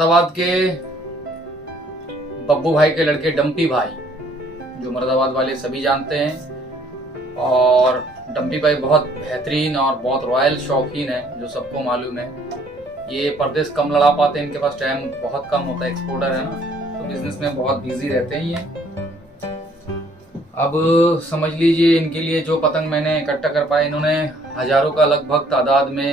मुरादाबाद के बब्बू भाई के लड़के डम्पी भाई, जो मुरादाबाद वाले सभी जानते हैं। और डम्पी भाई बहुत बेहतरीन और बहुत रॉयल शौकीन है, जो सबको मालूम है। ये परदेश कम लड़ा पाते हैं, इनके पास टाइम बहुत कम होता है, एक्सपोर्टर है ना, तो बिजनेस में बहुत बिजी रहते हैं ये। अब समझ लीजिए इनके लिए जो पतंग मैंने इकट्ठा कर पाया, इन्होंने हजारों का लगभग तादाद में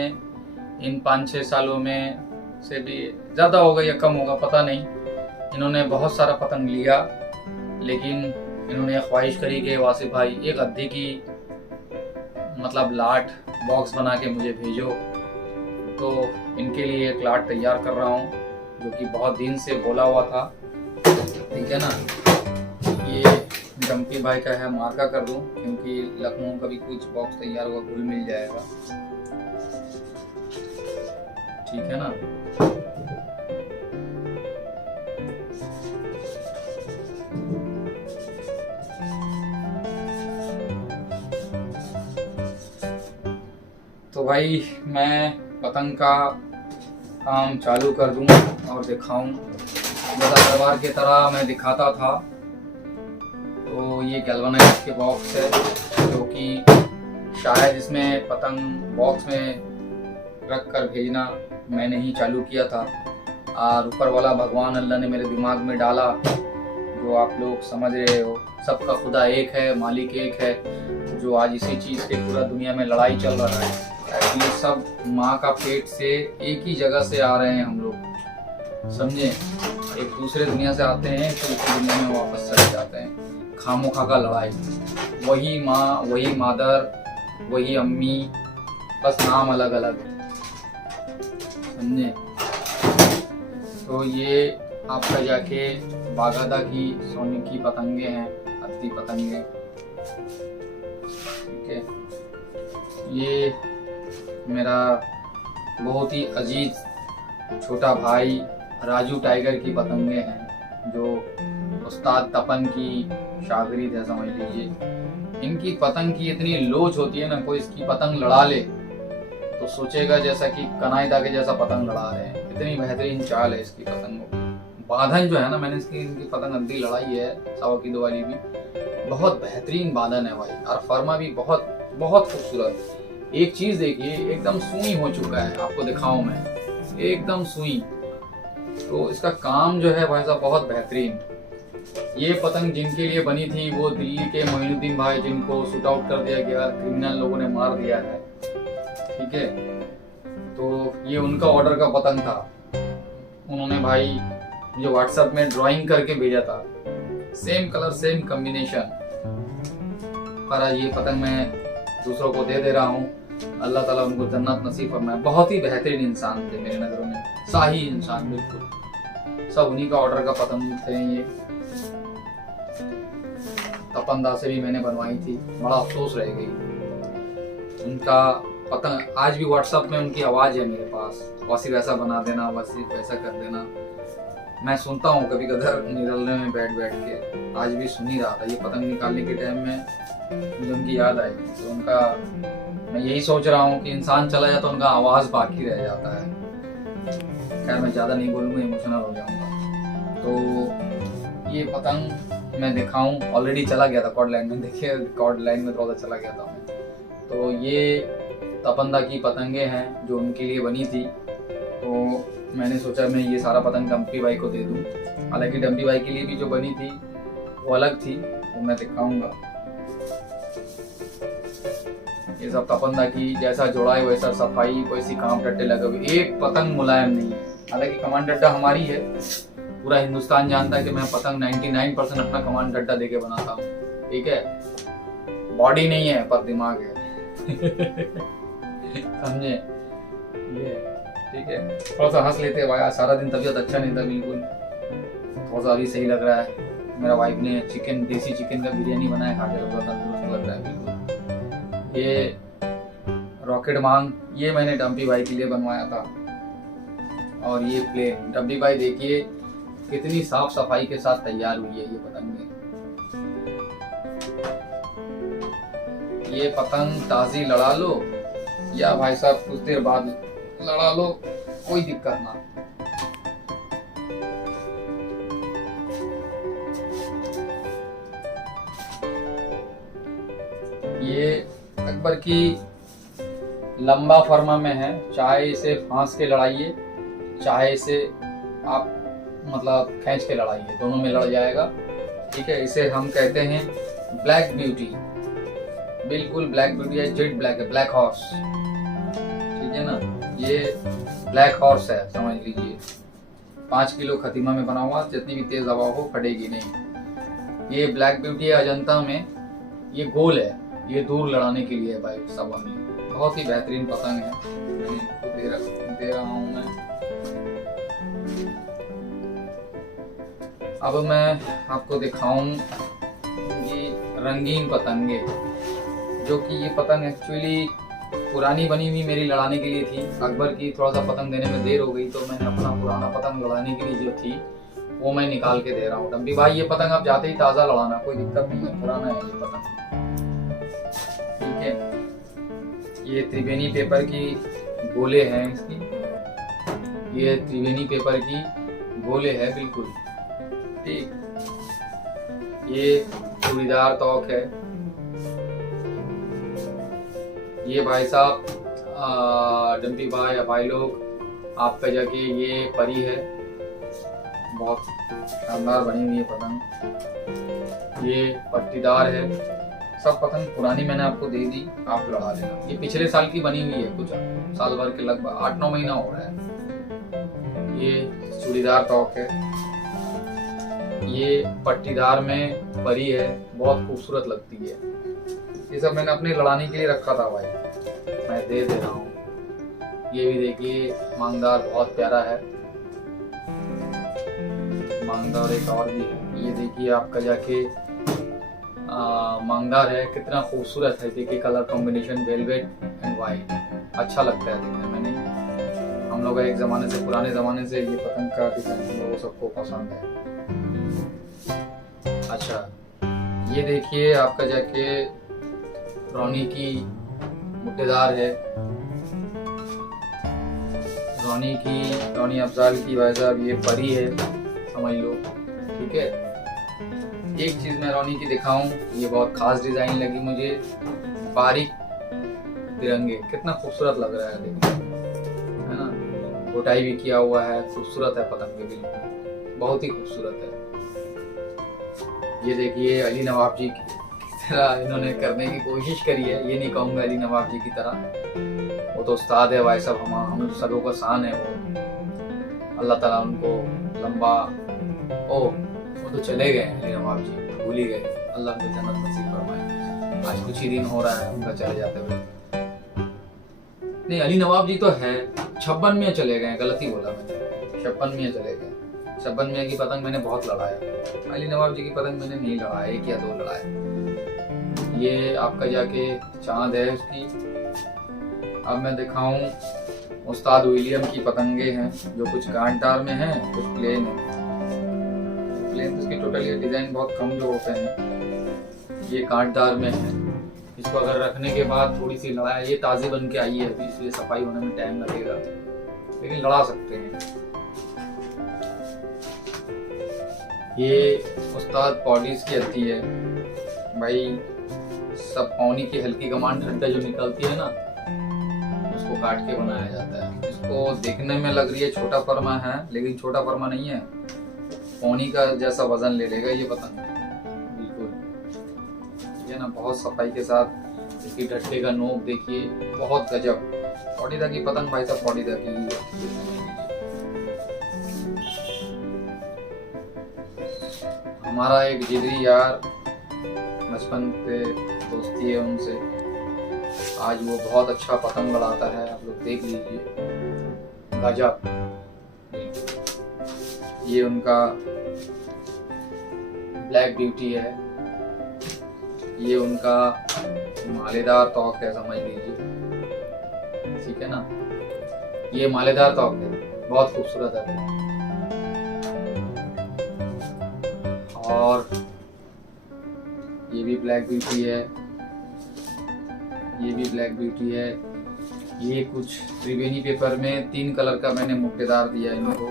इन 5-6 सालों में से भी ज़्यादा होगा या कम होगा पता नहीं, इन्होंने बहुत सारा पतंग लिया। लेकिन इन्होंने ख्वाहिश करी कि वासिफ भाई एक अद्धी की मतलब लाट बॉक्स बना के मुझे भेजो, तो इनके लिए एक लाट तैयार कर रहा हूँ, जो कि बहुत दिन से बोला हुआ था। ठीक है ना, ये डम्पी भाई का है, मार्का कर दूं क्योंकि लखनऊ का भी कुछ बॉक्स तैयार हुआ, घुल मिल जाएगा। ठीक है ना, तो भाई मैं पतंग का काम चालू कर दूं और दिखाऊं। जैसा दरबार की तरह मैं दिखाता था, तो ये गैल्वेनाइज्ड के बॉक्स है, जो कि शायद इसमें पतंग बॉक्स में रख कर भेजना मैंने ही चालू किया था। और ऊपर वाला भगवान अल्लाह ने मेरे दिमाग में डाला, जो आप लोग समझ रहे हो, सबका खुदा एक है, मालिक एक है, जो आज इसी चीज़ के पूरा दुनिया में लड़ाई चल रहा है। ये सब माँ का पेट से एक ही जगह से आ रहे हैं हम लोग, समझे। एक दूसरे दुनिया से आते हैं तो उसी दुनिया में वापस चले जाते हैं। खामोखा का लड़ाई, वही माँ, वही मादर, वही अम्मी, बस नाम अलग अलग, समझे। तो ये आपका जाके बागादा की सोने की पतंगे हैं, अद्दी पतंगे। ठीक है, ये मेरा बहुत ही अजीज छोटा भाई राजू टाइगर की पतंगे हैं, जो उस्ताद तपन की शागिर्द है, समझ लीजिए। इनकी पतंग की इतनी लोच होती है ना, कोई इसकी पतंग लड़ा ले तो सोचेगा जैसा कि कनाइदा के जैसा पतंग लड़ा रहे हैं। इतनी बेहतरीन चाल है इसकी पतंगों की। बाधन जो है ना, मैंने इनकी पतंग अद्दी लड़ाई है, सवा की दो वाली भी, बहुत बेहतरीन बाधन है भाई। और फर्मा भी बहुत बहुत खूबसूरत। एक चीज देखिए, एकदम सुई हो चुका है, आपको दिखाऊं मैं, एकदम सुई। तो इसका काम जो है भाई साहब बहुत बेहतरीन। ये पतंग जिनके लिए बनी थी, वो दिल्ली के मोइनुद्दीन भाई, जिनको शूट आउट कर दिया गया, क्रिमिनल लोगों ने मार दिया है। ठीक है, तो ये उनका ऑर्डर का पतंग था। उन्होंने भाई मुझे व्हाट्सएप में ड्राइंग करके भेजा था, सेम कलर सेम कॉम्बिनेशन। पर आज ये पतंग मैं दूसरों को दे रहा हूँ। अल्लाह ताला उनको जन्नत नसीब फरमाए। बहुत ही बेहतरीन इंसान थे मेरे नजरों में, शाही इंसान बिल्कुल। सब उन्हीं का ऑर्डर का पतंग थे ये। तपनदा से भी मैंने बनवाई थी, बड़ा अफसोस रह गई। उनका पतंग आज भी व्हाट्सएप में उनकी आवाज है मेरे पास, वैसी वैसा बना देना, वैसी वैसा कर देना। मैं सुनता हूँ कभी कदर निकलने में बैठ के, आज भी सुन ही रहा था। ये पतंग निकालने के टाइम में मुझे उनकी याद आई। तो उनका मैं यही सोच रहा हूँ कि इंसान चला जाता तो उनका आवाज बाकी रह जाता है। खैर मैं ज्यादा नहीं बोलूँगा, इमोशनल हो जाऊंगा। तो ये पतंग मैं दिखाऊं, ऑलरेडी चला गया था कॉर्ड लाइन में, देखिए कॉर्ड लाइन में थोड़ा चला गया था मैं। तो ये तपंदा की पतंगे हैं जो उनके लिए बनी थी। तो मैंने सोचा मैं ये सारा पतंग डम्पी भाई को दे दूं। हालांकि डम्पी भाई के लिए भी जो बनी थी वो अलग थी, वो मैं दिखाऊंगा। ये सब तपंदा की जैसा जोड़ा है वैसा सफाई, वैसी काम डट्टे लगे हुए, एक पतंग मुलायम नहीं है। हालांकि कमांड डट्टा हमारी है, पूरा हिंदुस्तान जानता है कि मैं पतंग 99% अपना कमांड डट्टा देके बनाता हूँ। ठीक है, बॉडी नहीं है पर दिमाग है। समझे ये। ठीक है, थोड़ा सा हंस लेते हैं भाई, सारा दिन तबीयत अच्छा नहीं था बिल्कुल, थोड़ा सा अभी सही लग रहा है। मेरा वाइफ ने चिकन, देसी चिकन का बिरयानी बनाया, खा के तंदुरुस्त लग रहा है बिल्कुल। ये रॉकेट मांग, ये मैंने डम्पी भाई के लिए बनवाया था। और ये प्लेन डम्पी भाई देखिए कितनी साफ सफाई के साथ तैयार हुई है ये पतंगे। ये पतंग ताजी लड़ा लो या भाई साहब कुछ देर बाद लड़ा लो, कोई दिक्कत ना। ये अकबर की लंबा फर्मा में है, चाहे इसे फांस के लड़ाइए, चाहे इसे आप मतलब खींच के लड़ाइए, दोनों में लड़ जाएगा। ठीक है, इसे हम कहते हैं ब्लैक ब्यूटी, बिल्कुल ब्लैक ब्यूटी है, जेट ब्लैक है, ब्लैक हॉर्स। ठीक है ना, ये ब्लैक हॉर्स है, समझ लीजिए। 5 किलो खतीमा में बना हुआ, जितनी भी तेज हवा हो फटेगी नहीं। ये ब्लैक ब्यूटी है अजंता में, ये गोल है, ये दूर लड़ाने के लिए है भाई सब। बहुत ही बेहतरीन पतंग है, दे रहा हूं मैं। अब मैं आपको दिखाऊं ये रंगीन पतंगे, जो कि ये पतंग एक्चुअली पुरानी बनी हुई मेरी लड़ाने के लिए थी। अकबर की थोड़ा सा पतंग देने में देर हो गई, तो मैंने अपना पुराना पतंग लड़ाने के लिए जो थी वो मैं निकाल के दे रहा हूँ। डम्बी भाई, ये पतंग आप जाते ही ताज़ा लड़ाना, कोई दिक्कत नहीं है, पुराना है ये पतंग। ठीक है, ये त्रिवेणी पेपर की गोले हैं इसकी, ये त्रिवेणी पेपर की गोले है बिल्कुल। ठीक, ये चूड़ीदार तोक है। ये भाई साहब डम्पी भाई या भाई लोग, आपका जाके ये परी है, बहुत शानदार बनी हुई है पतंग। ये पट्टीदार है। सब पतंग पुरानी मैंने आपको दे दी, आप लड़ा लेना। ये पिछले साल की बनी हुई है, कुछ साल भर के, लगभग 8-9 महीना हो रहा है। ये चूड़ीदार टॉक है, ये पट्टीदार में परी है, बहुत खूबसूरत लगती है। ये सब मैंने अपने लड़ाने के लिए रखा था भाई, मैं दे रहा हूँ। ये भी देखिए मांगदार, बहुत प्यारा है मांगदार। एक और भी है, ये देखिए आपका जाके मांगदार है, कितना खूबसूरत है। देखिए colour combination velvet and white, अच्छा लगता है देखने में। नहीं, हम लोग एक जमाने से, पुराने जमाने से ये पतंग का डिजाइन हम लोगों सबको पसंद है। अच्छा, ये देखिए आपका जाके रोनी की मुट्ठेदार है, रोनी अफजाल की भाई साहब, ये परी है समझ लो। ठीक है, एक चीज मैं रोनी की दिखाऊं, ये बहुत खास डिजाइन लगी मुझे, बारीक तिरंगे, कितना खूबसूरत लग रहा है देखने, है ना। गोटाई भी किया हुआ है, खूबसूरत है पतंग बिल्कुल, बहुत ही खूबसूरत है। ये देखिए अली नवाब जी की तरह इन्होंने करने की कोशिश करी है, ये नहीं कहूंगा अली नवाब जी की तरह, वो तो उस्ताद है भाई साहब, हम सबों का शान है वो। अल्लाह ताला उनको लंबा, वो तो चले गए अली नवाब जी, भूल ही गए, अल्लाह उनको जन्नत नसीब फरमाए। आज कुछ ही दिन हो रहा है उनका चले जाते हुए। नहीं, अली नवाब जी तो है, 56 में चले गए, गलती बोला मैंने, 56 में चले गए। 56 में की पतंग मैंने बहुत लड़ाया, अली नवाब जी की पतंग मैंने नहीं लड़ाया, 1 या 2 लड़ाया। ये आपका जाके चांद है उसकी। अब मैं दिखाऊं उस्ताद विलियम की पतंगे हैं, जो कुछ कांटदार में हैं, कुछ प्लेन है। प्लेन उसकी टोटली डिजाइन बहुत कम जो होते हैं, ये कांटदार में है। इसको अगर रखने के बाद थोड़ी सी लड़ाई, ये ताज़ी बन के आई है अभी, इसलिए सफाई होने में टाइम लगेगा, लेकिन लड़ा सकते हैं। ये उस्ताद पॉडीज की आती है भाई, सब पौनी की हल्की कमान ठंडा जो निकलती है ना, उसको काट के बनाया जाता है। इसको देखने में लग रही है छोटा फरमा है, लेकिन छोटा फरमा नहीं है, पौनी का जैसा वजन ले लेगा ये पतंग बिल्कुल। ये ना बहुत सफाई के साथ, इसकी डट्टे का नोक देखिए, बहुत गजब। पौड़ीदा की पतंग भाई साहब, पौड़ीदा की हमारा एक जिगरी यार, बचपन से दोस्ती है उनसे, आज वो बहुत अच्छा पतंग लड़ाता है, आप लोग देख लीजिए, गजब। ये उनका ब्लैक ब्यूटी है, ये उनका मालेदार तौक है, समझ लीजिए। ठीक है ना, ये मालेदार तौक है, बहुत खूबसूरत है। और ये भी ब्लैक ब्यूटी है, ये भी ब्लैक ब्यूटी है। ये कुछ त्रिवेणी पेपर में 3 कलर का मैंने मुट्ठेदार दिया इनको,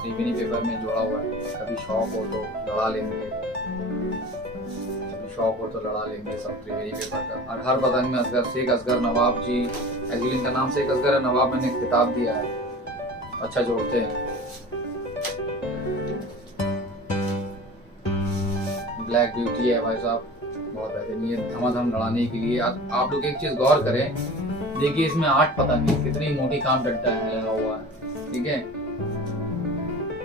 त्रिवेणी पेपर में जोड़ा हुआ है। कभी शौक हो तो लड़ा लेंगे, कभी शौक हो तो लड़ा लेंगे सब त्रिवेदी पेपर का। और हर पतंग में असगर शेख असगर नवाब जी, एक्चुअली इनका नाम शेख असगर है, नवाब मैंने एक किताब दिया है, अच्छा जोड़ते हैं। ब्लैक ब्यूटी है भाई साहब, बहुत बेहतरीन। ये धमाधम लड़ाने के लिए आप लोग एक चीज गौर करें, देखिए इसमें 8 पतंग है, कितनी मोटी काम डंडा है लगा हुआ है, ठीक है।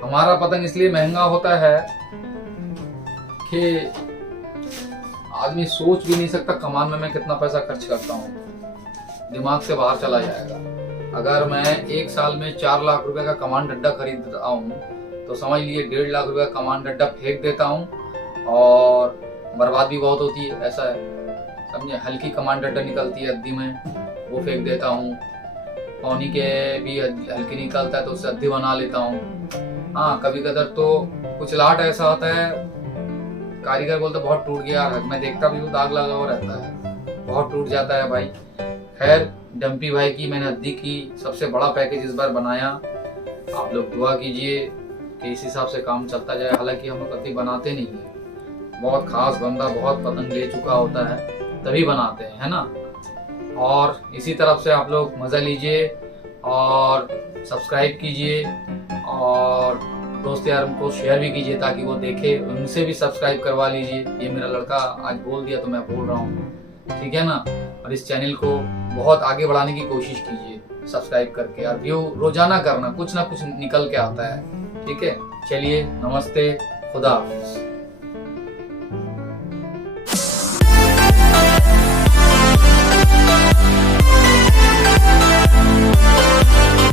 हमारा पतंग इसलिए महंगा होता है कि आदमी सोच भी नहीं सकता कमान में मैं कितना पैसा खर्च करता हूँ, दिमाग से बाहर चला जाएगा। अगर मैं एक साल में 4 लाख रुपए का कमान डंडा खरीदता हूँ तो समझ लिए 1.5 लाख रुपए का कमान डंडा फेंक देता हूँ, और बर्बाद भी बहुत होती है, ऐसा है समझे। हल्की कमान डंडा निकलती है अद्दी में, वो फेंक देता हूँ। पौनी के भी हल्की निकलता है तो उससे अद्दी बना लेता हूँ। हाँ, कभी कदर तो कुछ लाट ऐसा होता है, कारीगर बोलते बहुत टूट गया, मैं देखता भी हूँ दाग लगा हुआ रहता है, बहुत टूट जाता है भाई। खैर, डंपी भाई की मैंने अद्दी की सबसे बड़ा पैकेज इस बार बनाया। आप लोग दुआ कीजिए कि इस हिसाब से काम चलता जाए। हालांकि हम लोग अद्दी बनाते नहीं है, बहुत खास बंदा बहुत पतंग ले चुका होता है तभी बनाते हैं, है ना। और इसी तरफ से आप लोग मजा लीजिए और सब्सक्राइब कीजिए, और दोस्त यार को शेयर भी कीजिए ताकि वो देखे, उनसे भी सब्सक्राइब करवा लीजिए। ये मेरा लड़का आज बोल दिया तो मैं बोल रहा हूँ, ठीक है ना। और इस चैनल को बहुत आगे बढ़ाने की कोशिश कीजिए सब्सक्राइब करके, और व्यू रोजाना करना, कुछ ना कुछ निकल के आता है, ठीक है। चलिए, नमस्ते, खुदा हाफिज।